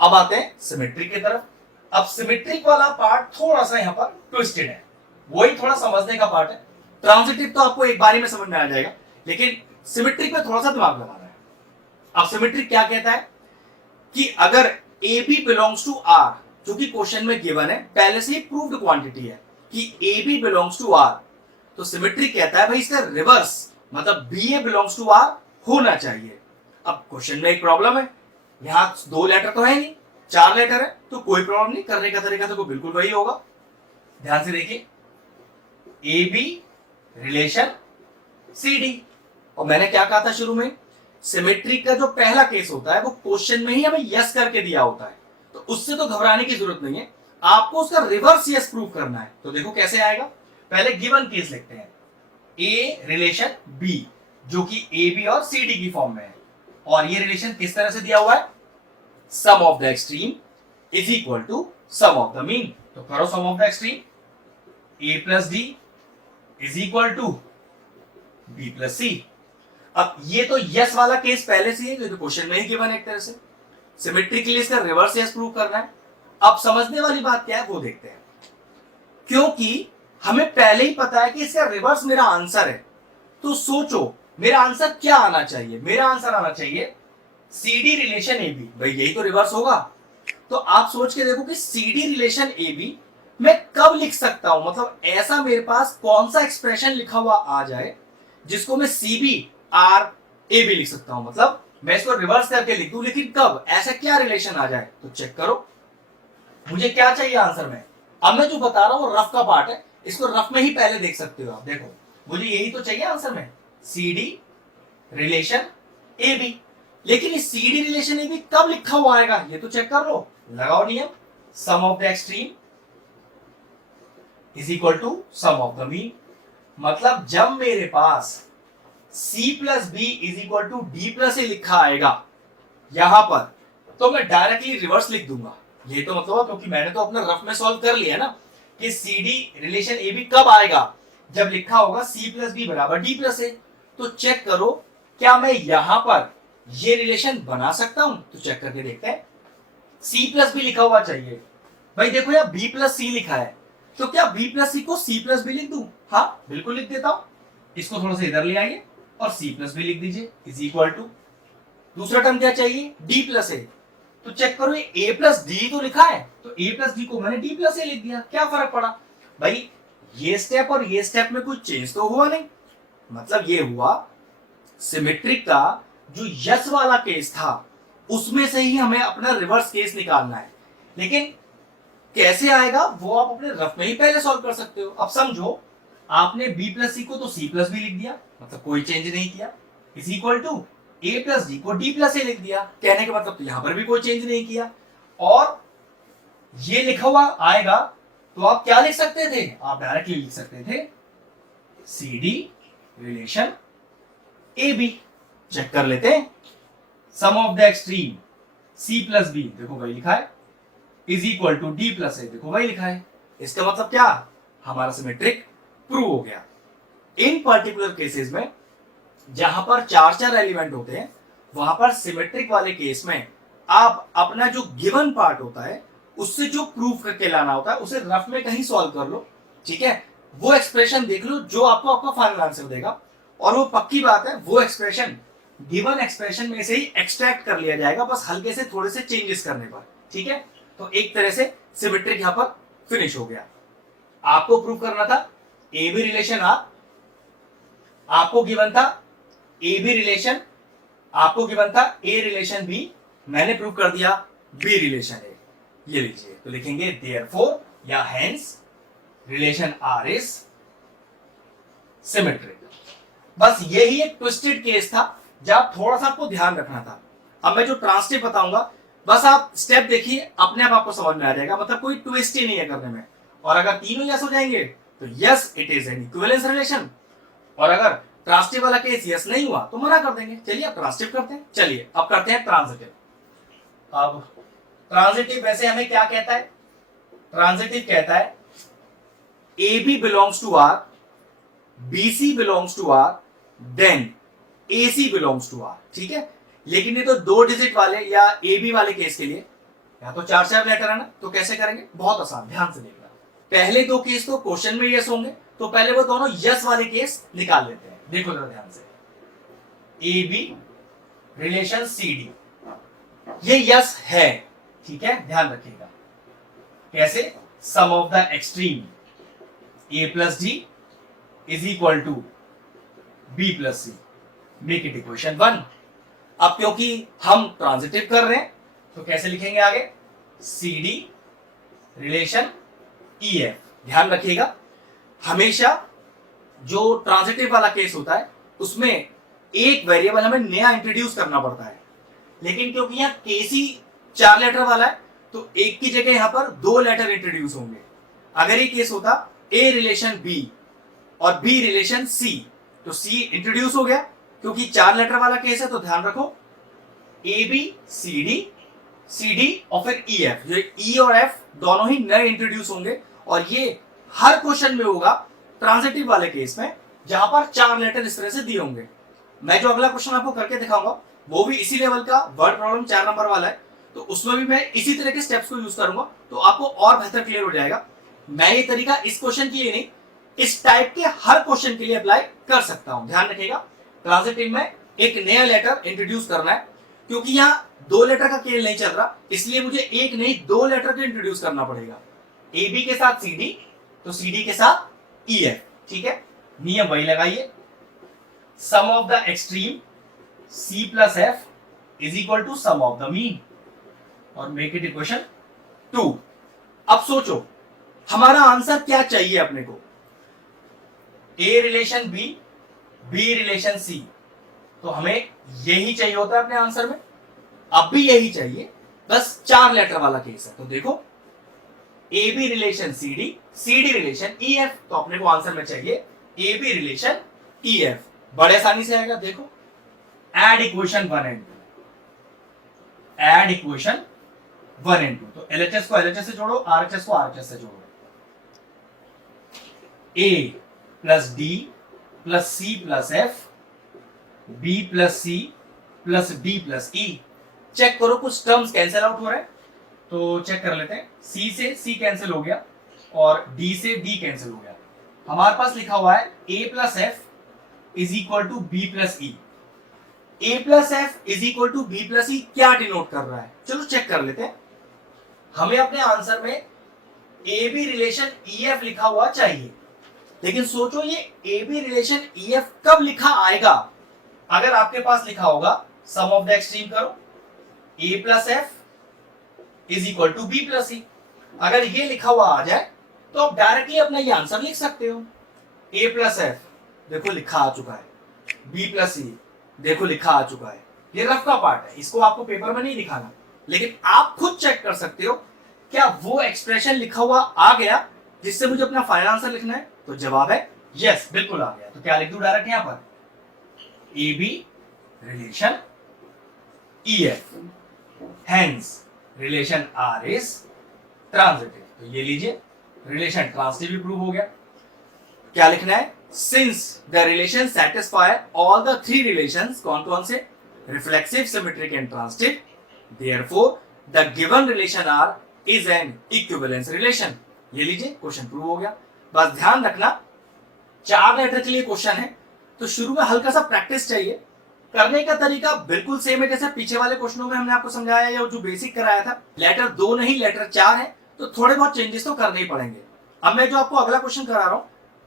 अब आते हैं सिमेट्रिक की तरफ। अब सिमेट्रिक वाला पार्ट थोड़ा सा यहां पर ट्विस्टेड है, वही थोड़ा समझने का पार्ट है। ट्रांजिटिव तो आपको एक बारी में समझ में आ जाएगा, लेकिन सिमेट्रिक में थोड़ा सा दिमाग लगाना है। अब सिमेट्रिक क्या कहता है कि अगर a b belongs to R, जो कि क्वेश्चन में गिवन है, पहले से ही प्रूव्ड क्वांटिटी है कि a b belongs to R, तो सिमेट्रिक कहता है भाई इसका रिवर्स मतलब b a belongs to R होना चाहिए। अब क्वेश्चन में एक प्रॉब्लम है, यहां 2 लेटर तो है नहीं, 4 लेटर है, तो कोई प्रॉब्लम नहीं, करने का तरीका तो बिल्कुल वही होगा। ध्यान से देखिए, a B relation C d, और मैंने क्या कहा था शुरू में, सिमेट्रिक का जो पहला केस होता है वो क्वेश्चन में ही हमें यस करके दिया होता है, तो उससे तो घबराने की जरूरत नहीं है, आपको उसका रिवर्स यस प्रूव करना है। तो देखो कैसे आएगा, पहले गिवन केस लिखते हैं, ए रिलेशन बी, जो कि ए बी और सी डी की फॉर्म में है, और ये रिलेशन किस तरह से दिया हुआ है, sum of the extreme is equal to sum of the mean, तो करो sum of the extreme, A plus D is equal to B plus C. अब ये तो यस वाला केस पहले से है, तो क्वेश्चन में ही गिवन है एक तरह से, सिमेट्रिक के लिए इसका रिवर्स यस प्रूव करना है। अब समझने वाली बात क्या है वो देखते हैं, क्योंकि हमें पहले ही पता है कि इसका रिवर्स मेरा आंसर है, तो सोचो मेरा आंसर क्या आना चाहिए, मेरा आंसर आना चाहिए c D relation A B, भाई यही तो रिवर्स होगा। तो आप सोच के देखो कि सी डी रिलेशन ए बी मैं कब लिख सकता हूं, मतलब ऐसा मेरे पास कौन सा एक्सप्रेशन लिखा हुआ आ जाए जिसको मैं c b R a b लिख सकता हूं, मतलब मैं इसको रिवर्स करके लिख दूं, लेकिन कब, ऐसा क्या रिलेशन आ जाए। तो चेक करो मुझे क्या चाहिए आंसर में, अब मैं जो बता रहा हूं रफ का पार्ट है, इसको रफ में ही पहले देख सकते हो आप, देखो मुझे यही तो चाहिए आंसर में, सी डी रिलेशन ए बी, लेकिन इस सी डी रिलेशन ए बी कब लिखा हुआ आएगा ये तो चेक कर लो, लगाओ नियम, sum of the extreme is equal to sum of the mean, मतलब जब मेरे पास c plus B is equal to D plus A लिखा आएगा यहां पर, तो मैं डायरेक्टली रिवर्स लिख दूंगा, ये तो मतलब क्योंकि मैंने तो अपना रफ में सॉल्व कर लिया ना कि सी डी रिलेशन ए बी कब आएगा, जब लिखा होगा c प्लस बी बराबर डी प्लस ए। तो चेक करो क्या मैं यहां पर ये रिलेशन बना सकता हूं, तो चेक करके देखते हैं, c प्लस बी लिखा हुआ चाहिए, भाई देखो यार b प्लस सी लिखा है, तो क्या b प्लस सी को c प्लस बी लिख दूं, हाँ बिल्कुल लिख देता हूं, इसको थोड़ा सा इधर ले आइए और c प्लस बी लिख दीजिए इज इक्वल टू, दूसरा टर्म क्या चाहिए d प्लस ए, तो चेक करो ये a प्लस डी तो लिखा है, तो a प्लस डी को मैंने d प्लस ए लिख दिया, क्या फर्क पड़ा भाई, ये स्टेप और ये स्टेप में कुछ चेंज तो हुआ नहीं, मतलब ये हुआ सिमेट्रिक का जो यस वाला केस था उसमें से ही हमें अपना रिवर्स केस निकालना है, लेकिन कैसे आएगा वो आप अपने रफ में ही पहले सॉल्व कर सकते हो। अब समझो आपने b प्लस सी को तो c प्लस बी लिख दिया, मतलब कोई चेंज नहीं किया, is equal to a plus d को d प्लस ए लिख दिया, कहने का मतलब तो यहां पर भी कोई चेंज नहीं किया, और ये लिखा हुआ आएगा तो आप क्या लिख सकते थे, आप डायरेक्टली लिख सकते थे सी डी रिलेशन ए बी। चेक कर लेते हैं, sum of the extreme c plus B देखो वही लिखा है, is equal to D plus A देखो वही लिखा है, इसका मतलब क्या, हमारा सिमेट्रिक प्रूव हो गया। इन पर्टिकुलर केसेस में जहां पर 4 एलिमेंट होते हैं वहां पर सिमेट्रिक वाले केस में आप अपना जो गिवन पार्ट होता है उससे जो प्रूफ करके लाना होता है उसे रफ में कहीं सॉल्व कर लो, ठीक है, वो एक्सप्रेशन देख लो जो आपको आपका फाइनल आंसर देगा, और वो पक्की बात है वो एक्सप्रेशन गिवन एक्सप्रेशन में से ही एक्सट्रैक्ट कर लिया जाएगा, बस हल्के से थोड़े से चेंजेस करने पर, ठीक है। तो एक तरह से सिमेट्रिक यहां पर फिनिश हो गया। आपको प्रूव करना था ए बी रिलेशन आर, आपको गिवन था ए बी रिलेशन, आपको गिवन था ए रिलेशन बी, मैंने प्रूव कर दिया बी रिलेशन ए, ये लीजिए, तो लिखेंगे देयरफॉर या hence relation R is symmetric. बस यही एक ट्विस्टेड केस था जब थोड़ा सा आपको ध्यान रखना था। अब मैं जो ट्रांसटिव बताऊंगा बस आप स्टेप देखिए, अपने आप आपको समझ में आ जाएगा, मतलब कोई ट्विस्ट ही नहीं है करने में। और अगर तीनों यस हो जाएंगे तो yes it is an equivalence relation, और अगर ट्रांसटिव वाला केस यस नहीं हुआ तो मना कर देंगे। चलिए अब ट्रांसटिव करते हैं। चलिए अब करते हैं ट्रांजिटिव। अब ट्रांजिटिव वैसे हमें क्या कहता है? ट्रांजिटिव कहता है a b belongs to R, b c belongs to R, then a c belongs to R. ठीक है, लेकिन ये तो 2 डिजिट वाले या ए बी वाले केस के लिए या तो 4 लेटर है ना, तो कैसे करेंगे? बहुत आसान, ध्यान से देखना। पहले 2 केस तो क्वेश्चन में यस होंगे, तो पहले वो दोनों यस वाले केस निकाल लेते हैं। देखो जरा ध्यान से, A B relation C D, ये यस है। ठीक है, ध्यान रखिएगा। कैसे? Sum of the extreme A plus D is equal to B plus C, make it equation 1। अब क्योंकि हम ट्रांजिटिव कर रहे हैं तो कैसे लिखेंगे आगे? सी डी रिलेशन ई एफ। ध्यान रखिएगा, हमेशा जो ट्रांजिटिव वाला केस होता है उसमें एक वेरिएबल हमें नया इंट्रोड्यूस करना पड़ता है, लेकिन क्योंकि यहां केसी 4 लेटर वाला है तो एक की जगह यहां पर 2 लेटर इंट्रोड्यूस होंगे। अगर ये केस होता ए रिलेशन बी और बी रिलेशन सी, तो सी इंट्रोड्यूस हो गया। क्योंकि 4 लेटर वाला केस है तो ध्यान रखो ए बी सी डी और फिर ई एफ, जो ई और एफ दोनों ही नए इंट्रोड्यूस होंगे। और ये हर क्वेश्चन में होगा ट्रांजिटिव वाले केस में, जहां पर 4 लेटर इस तरह से दिए होंगे। मैं जो अगला क्वेश्चन आपको करके दिखाऊंगा वो भी इसी लेवल का वर्ड प्रॉब्लम 4 नंबर वाला है, तो उसमें भी मैं इसी तरह के स्टेप्स को यूज करूंगा, तो आपको और बेहतर क्लियर हो जाएगा। मैं ये तरीका इस क्वेश्चन के लिए नहीं, इस टाइप के हर क्वेश्चन के लिए अप्लाई कर सकता हूं। ध्यान रखिएगा, ट्रांजिटिव में एक नया लेटर इंट्रोड्यूस करना है, क्योंकि यहाँ 2 लेटर का खेल नहीं चल रहा, इसलिए मुझे एक नहीं 2 लेटर को इंट्रोड्यूस करना पड़ेगा। ए बी के साथ सी डी, तो सी डी के साथ ई एफ। ठीक है, नियम वही लगाइए, sum of the extreme C plus F is equal to sum of the mean, और मेक इट इक्वेशन 2। अब सोचो हमारा आंसर क्या चाहिए अपने को? A relation B, B relation C, तो हमें यही चाहिए होता है अपने आंसर में। अब भी यही चाहिए, बस 4 लेटर वाला केस है। तो देखो A B relation C D relation E F, तो अपने को आंसर में चाहिए A B relation E F. बड़े आसानी से आएगा, देखो add equation 1 and 2, add equation 1 and 2, तो एलएचएस को एलएचएस से जोड़ो, आरएचएस को आरएचएस से जोड़ो। A plus D plus C plus F, B plus C plus D plus E. Check करो कुछ टर्म्स कैंसिल आउट हो रहे हैं, तो चेक कर लेते हैं। सी से सी कैंसिल हो गया और डी से डी कैंसिल हो गया। हमारे पास लिखा हुआ है A plus F is equal to B plus E. A plus F is equal to B plus E क्या डिनोट कर रहा है? चलो चेक कर लेते हैं। हमें अपने आंसर में A B relation E F लिखा हुआ चाहिए, लेकिन सोचो ये A B relation E F कब लिखा आएगा? अगर आपके पास लिखा होगा सम ऑफ द एक्सट्रीम करो, A plus F is equal to B plus E, अगर ये लिखा हुआ आ जाए तो आप डायरेक्टली अपना ये आंसर लिख सकते हो। ए प्लस एफ देखो लिखा आ चुका है, बी प्लस ई देखो लिखा आ चुका है। ये रफ का पार्ट है, इसको आपको पेपर में नहीं दिखाना, लेकिन आप खुद चेक कर सकते हो क्या वो एक्सप्रेशन लिखा हुआ आ गया जिससे मुझे अपना फाइनल आंसर लिखना है। तो जवाब है यस, बिल्कुल आ गया। तो क्या लिख दूं डायरेक्ट यहां पर? A B relation E F, hence relation R is transitive. तो ये लीजिए, रिलेशन ट्रांजिटिव भी प्रूव हो गया। क्या लिखना है? Since the relation satisfy all the 3 relations, कौन कौन से? Reflexive, symmetric and transitive, therefore the given relation R is an equivalence relation. ये लीजिए, क्वेश्चन प्रूव हो गया। बस ध्यान रखना 4 लेटर के लिए क्वेश्चन है, तो शुरू में हल्का सा प्रैक्टिस चाहिए। करने का तरीका बिल्कुल सेम है जैसे पीछे वाले क्वेश्चनों में हमने आपको समझाया या जो बेसिक कराया था। लेटर 2 नहीं लेटर 4 है, तो थोड़े बहुत चेंजेस तो करने ही पड़ेंगे। अब मैं जो आपको अगला क्वेश्चन करा रहा हूं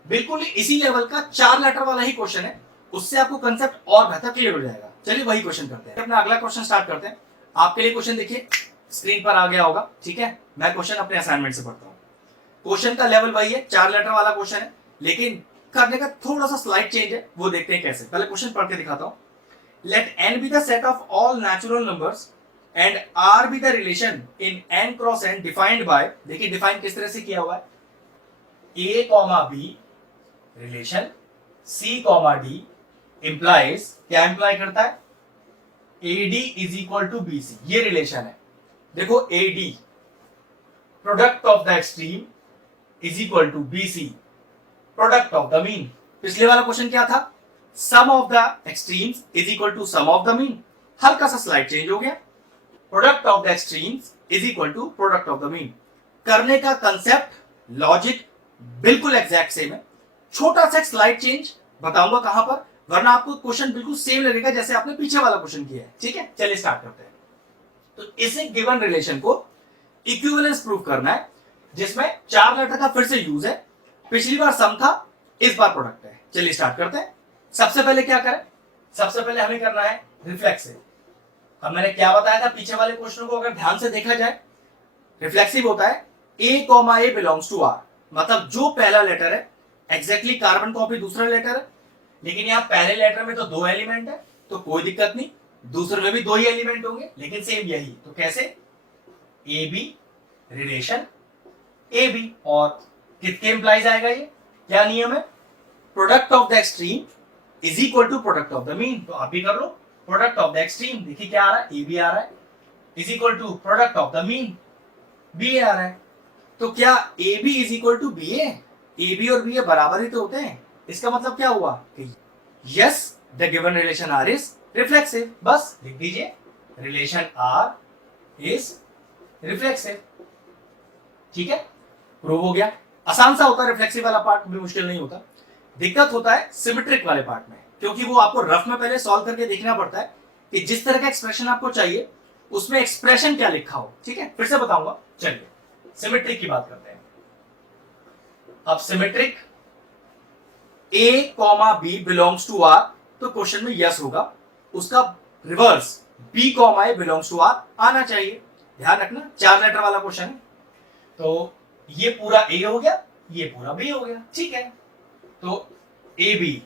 बिल्कुल इसी लेवल का 4 लेटर वाला ही क्वेश्चन है, उससे आपको कंसेप्ट और बेहतर क्लियर हो जाएगा। चलिए वही क्वेश्चन करते हैं, अपना अगला क्वेश्चन स्टार्ट करते हैं। आपके लिए क्वेश्चन देखिए स्क्रीन पर आ गया होगा, ठीक है। मैं क्वेश्चन अपने असाइनमेंट से पढ़ता हूँ। क्वेश्चन का लेवल वही है, 4 लेटर वाला क्वेश्चन है, लेकिन करने का थोड़ा सा स्लाइड चेंज है, वो देखते हैं कैसे। पहले क्वेश्चन पढ़ के दिखाता हूं। Let n be the set of all natural numbers and r be the relation in n cross n defined by, देखिए डिफाइन किस तरह से किया हुआ है, a comma b relation c comma d implies, क्या इंप्लाई करता है, AD is equal to BC, ये रिलेशन है। देखो AD product of the extreme is equal to BC product of the mean. पिछले वाला क्वेश्चन क्या था, sum of the extremes is equal to sum of the mean, हल्का सा स्लाइड चेंज हो गया, product of the extremes is equal to product of the mean. करने का कंसेप्ट लॉजिक बिल्कुल एग्जैक्ट सेम है, छोटा सा स्लाइड चेंज बताऊंगा कहां पर, वरना आपको क्वेश्चन बिल्कुल सेम लगेगा जैसे आपने पीछे वाला क्वेश्चन किया है। ठीक है, चलिए स्टार्ट करते हैं। तो इसे गिवन रिलेशन को इक्विवेलेंस प्रूव करना है, जिसमें 4 लेटर का फिर से यूज है। पिछली बार सम था, इस बार प्रोडक्ट है। चलिए स्टार्ट करते हैं। सबसे पहले क्या करें, सबसे पहले हमें करना है रिफ्लेक्सिव। अब मैंने क्या बताया था पीछे वाले क्वेश्चन को अगर ध्यान से देखा जाए, रिफ्लेक्सिव होता है a comma a belongs to r, मतलब जो पहला लेटर है एग्जैक्टली कार्बन कॉपी दूसरा लेटर है, लेकिन यहाँ पहले लेटर में तो 2 एलिमेंट है तो कोई दिक्कत नहीं, दूसरे में भी 2 ही एलिमेंट होंगे लेकिन सेम यही, तो कैसे, A B relation A B, और किसके इंप्लाइज आएगा, ये क्या नियम है, product of the extreme is equal to product of the mean. तो आप भी कर लो, प्रोडक्ट ऑफ द एक्सट्रीम, देखिए क्या आ रहा है, ए बी आ रहा है, is equal to product of the mean, B आ रहा है। तो क्या A B is equal to B A B और बी ए बराबर ही तो होते हैं, इसका मतलब क्या हुआ कि yes the given relation R is reflexive. बस लिख दीजिए रिलेशन आर इज रिफ्लेक्सिव। ठीक है, प्रूव हो गया। आसान सा होता है, रिफ्लेक्सिव वाला पार्ट भी मुश्किल नहीं होता। दिक्कत होता है सिमेट्रिक वाले पार्ट में, क्योंकि वो आपको रफ में पहले सॉल्व करके देखना पड़ता है कि जिस तरह का एक्सप्रेशन आपको चाहिए उसमें एक्सप्रेशन क्या लिखा हो। ठीक है, फिर से बताऊंगा। चलिए सिमेट्रिक की बात करते हैं। अब symmetric a comma B belongs to R, तो क्वेश्चन में यस होगा, उसका reverse b comma A belongs to R आना चाहिए। ध्यान रखना 4 लेटर वाला क्वेश्चन है, तो ये पूरा a हो गया, ये पूरा b हो गया। ठीक है, तो A B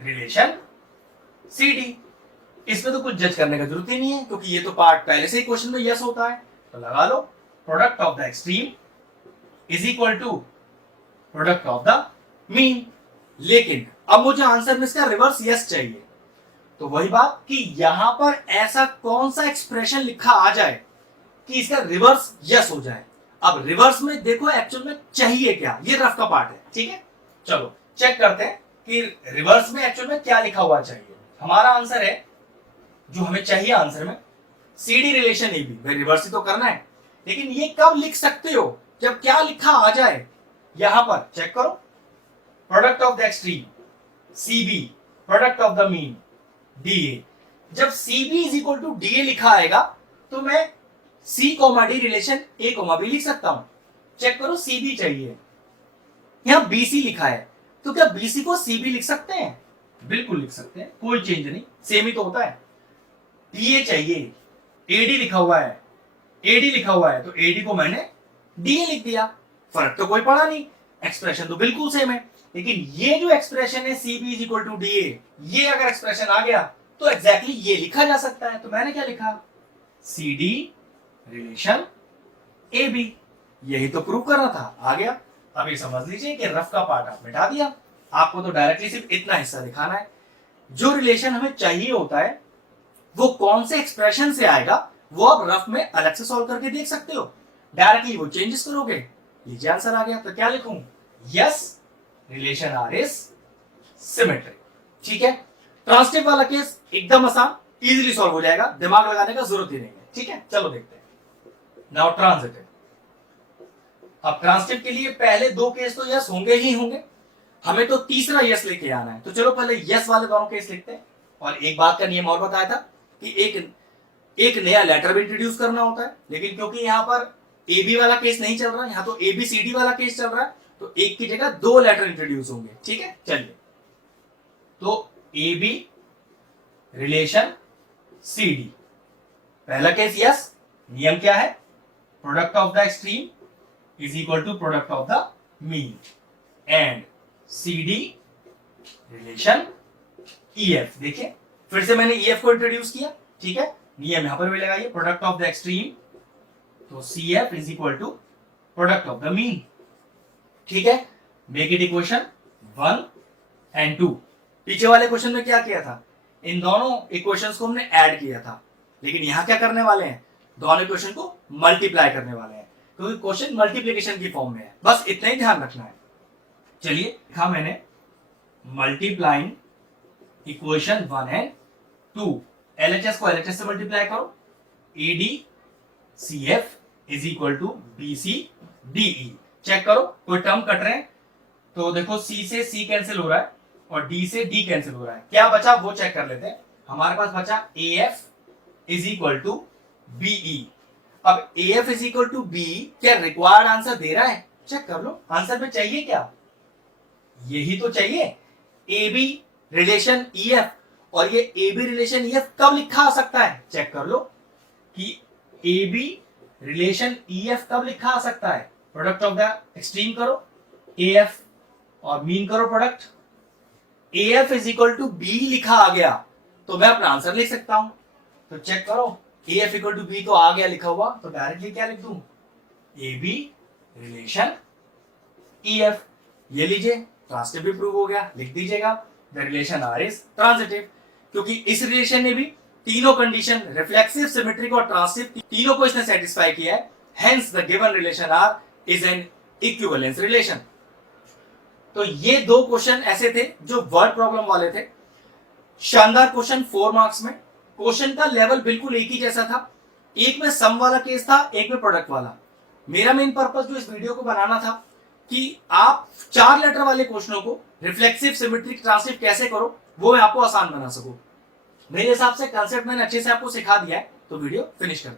relation C D, इसमें तो कुछ जज करने का जरूरत ही नहीं है, क्योंकि ये तो पार्ट पहले से ही क्वेश्चन में यस होता है। तो लगा लो product of the extreme is equal to product of the mean. लेकिन अब मुझे आंसर में इसका रिवर्स यस चाहिए, तो वही बात कि यहां पर ऐसा कौन सा एक्सप्रेशन लिखा आ जाए कि इसका रिवर्स यस हो जाए। अब रिवर्स में देखो एक्चुअल में चाहिए क्या, ये रफ का पार्ट है। ठीक है, चलो चेक करते हैं कि रिवर्स में एक्चुअल में क्या लिखा हुआ चाहिए। हमारा आंसर है, जो हमें चाहिए आंसर में, C D relation A B. भाई रिवर्स ही तो करना है, लेकिन ये कब लिख सकते हो, जब क्या लिखा आ जाए। यहां पर चेक करो, product of the extreme C B product of the mean D A. जब C B is equal to D A लिखा आएगा तो मैं C comma D relation A comma B लिख सकता हूं। चेक करो, सी बी चाहिए, यहां बी सी लिखा है, तो क्या बी सी को सी बी लिख सकते हैं, बिल्कुल लिख सकते हैं, कोई चेंज नहीं, सेम ही तो होता है। डी ए चाहिए, एडी लिखा हुआ है, एडी लिखा हुआ है, तो एडी को मैंने डी ए लिख दिया, फर्क तो कोई पड़ा नहीं, एक्सप्रेशन तो बिल्कुल सेम है। लेकिन ये जो एक्सप्रेशन है C B is equal to D A, ये अगर एक्सप्रेशन आ गया तो एग्जैक्टली ये लिखा जा सकता है। तो मैंने क्या लिखा, सी डी रिलेशन ए बी, यही तो प्रूव करना था, आ गया। अब ये समझ लीजिए कि रफ का पार्ट आप मिटा दिया, आपको तो डायरेक्टली सिर्फ इतना हिस्सा दिखाना है। जो रिलेशन हमें चाहिए होता है वो कौन से एक्सप्रेशन से आएगा, वो आप रफ में अलग से सॉल्व करके देख सकते हो, डायरेक्टली वो चेंजेस करोगे, लीजिए आंसर आ गया। तो क्या लिखूं, yes relation R is symmetric. ठीक है, ट्रांसटिव वाला केस एकदम आसान, इजीली सॉल्व हो जाएगा, दिमाग लगाने का जरूरत ही नहीं है। ठीक है, चलो देखते हैं। Now transitive. अब ट्रांजिटिव के लिए पहले 2 केस तो यस होंगे ही होंगे, हमें तो तीसरा यस लेके आना है। तो चलो पहले यस वाले दोनों केस लिखते हैं। और एक बात का नियम और बताया था कि एक नया लेटर भी इंट्रोड्यूस करना होता है, लेकिन क्योंकि यहां पर ए बी वाला केस नहीं चल रहा, यहां तो ए बी सी डी वाला केस चल रहा है, तो एक की जगह 2 लेटर इंट्रोड्यूस होंगे। ठीक है, चलिए, तो A B relation C D, पहला केस यस, नियम क्या है, product of the extreme is equal to product of the mean, and C D relation EF। देखिए फिर से मैंने EF को इंट्रोड्यूस किया, ठीक है, नियम यहां पर भी लगाइए, प्रोडक्ट ऑफ द एक्सट्रीम, तो CF is equal to product of the mean, ठीक है। Make it equation 1 and 2। पीछे वाले क्वेश्चन में क्या किया था, इन दोनों इक्वेशंस को हमने ऐड किया था, लेकिन यहां क्या करने वाले हैं, दोनों इक्वेशन को मल्टीप्लाई करने वाले हैं, क्योंकि क्वेश्चन मल्टीप्लिकेशन की फॉर्म में है, बस इतना ही ध्यान रखना है। चलिए लिखा मैंने मल्टीप्लाइंग इक्वेशन 1 एंड 2, LHS को LHS से मल्टीप्लाई करो, ADCF is equal to BCDE। Check करो कोई टर्म कट रहे हैं, तो देखो C से C कैंसिल हो रहा है और D से D कैंसिल हो रहा है, क्या बचा वो चेक कर लेते हैं। हमारे पास बचा AF is equal to BE। अब AF is equal to BE क्या रिक्वायर्ड आंसर दे रहा है, चेक कर लो, आंसर में चाहिए क्या, यही तो चाहिए, AB रिलेशन EF। और ये AB रिलेशन EF कब लिखा आ सकता है, चेक कर लो कि AB रिलेशन EF कब लिखा आ सकता है, प्रोडक्ट ऑफ द एक्सट्रीम करो AF और मीन करो product, AF is equal to B लिखा आ गया तो मैं अपना आंसर लिख सकता हूं। तो चेक करो AF इक्वल टू B तो आ गया लिखा हुआ, तो डायरेक्टली क्या लिख दूं, AB रिलेशन EF। ये लीजिए ट्रांसिटिव भी प्रूव हो गया, लिख दीजिएगा the relation R is transitive, क्योंकि इस रिलेशन ने भी तीनों कंडीशन रिफ्लेक्सिव, सिमेट्रिक और ट्रांसिटिव तीनों को इसने सेटिस्फाई किया है, hence the given relation R is an equivalence relation. तो ये दो क्वेश्चन ऐसे थे जो वर्ड प्रॉब्लम वाले थे, शानदार क्वेश्चन 4 मार्क्स में। क्वेश्चन का लेवल बिल्कुल एक ही जैसा था, एक में सम वाला केस था, एक में प्रोडक्ट वाला। मेरा मेन पर्पस जो इस वीडियो को बनाना था कि आप 4 लेटर वाले क्वेश्चनों को रिफ्लेक्सिव, सिमेट्रिक, ट्रांसिटिव कैसे करो वो मैं आपको आसान बना सकूं। मेरे हिसाब से कंसेप्ट मैंने अच्छे से आपको सिखा दिया है, तो वीडियो फिनिश कर